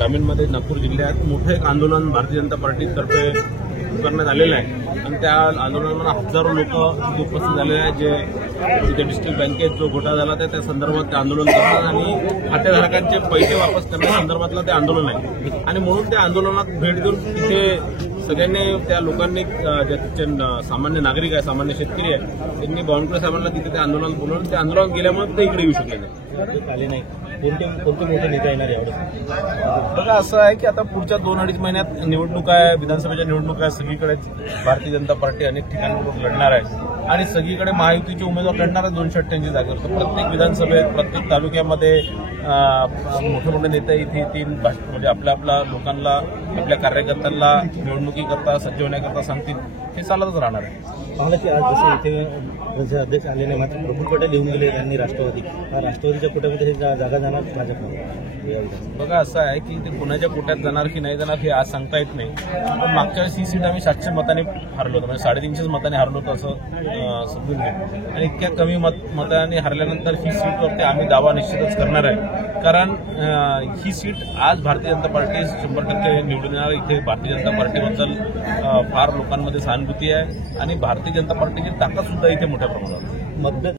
ग्रामीणमध्ये नागपूर जिल्ह्यात मोठं एक आंदोलन भारतीय जनता पार्टीतर्फे करण्यात आलेलं आहे आणि त्या आंदोलनाला हजारो लोक तिथे उपस्थित झालेले आहेत. जे तिथे डिस्ट्रिक्ट बँकेत जो घोटाळा झाला त्या संदर्भात ते आंदोलन करतात आणि खातेधारकांचे पैसे वापस करण्यासंदर्भातलं ते आंदोलन आहे. आणि म्हणून त्या आंदोलनात भेट देऊन तिथे सगळ्यांनी त्या लोकांनी ज्याचे सामान्य नागरिक आहे, सामान्य शेतकरी आहे, त्यांनी बावनकुळे साहेबांना तिथे ते आंदोलन बोलवलं. ते आंदोलन गेल्यामुळे ते इकडे येऊ शकले नाही. कोणते मोठे नेते येणार यावेळेस? बघा, असं आहे की आता पुढच्या 2-2.5 महिन्यात निवडणूक आहे, विधानसभेच्या निवडणूक आहे. सगळीकडे भारतीय जनता पार्टी अनेक ठिकाणांवर लढणार आहे आणि सगळीकडे महायुतीचे उमेदवार लढणार आहे 288 जागेवर. तर प्रत्येक विधानसभेत, प्रत्येक तालुक्यामध्ये मोठे मोठे नेते इथे येतील. म्हणजे आपल्या लोकांना, आपल्या कार्यकर्त्यांना निवडणुकीकरता सज्ज होण्याकरता सांगतील. हे चालतच राहणार आहे. पाहिलं की आज जसे इथे अध्यक्ष आले नाही, मात्र प्रफुल्ल पटेल येऊन गेले त्यांनी राष्ट्रवादीच्या कोट्यामध्ये हे जागा जाणार भाजपला. बघा, असं आहे की ते कुणाच्या कोट्यात जाणार की नाही जाणार हे आज सांगता येत नाही. पण मागच्या वेळेस ही सीट आम्ही 700 मतांनी हारलो होतो, म्हणजे 350 मतांनी हारलो होतो असं समजून घ्या. आणि इतक्या कमी मतांनी हरल्यानंतर ही सीटवरती आम्ही दावा निश्चितच करणार आहे. कारण ही सीट आज भारतीय जनता पार्टी 100% निवडून येणार. इथे भारतीय जनता पार्टीबद्दल फार लोकांमध्ये सहानुभूती आहे आणि भारतीय जनता पार्टीची ताकद सुद्धा इथे मोठ्या प्रमाणात.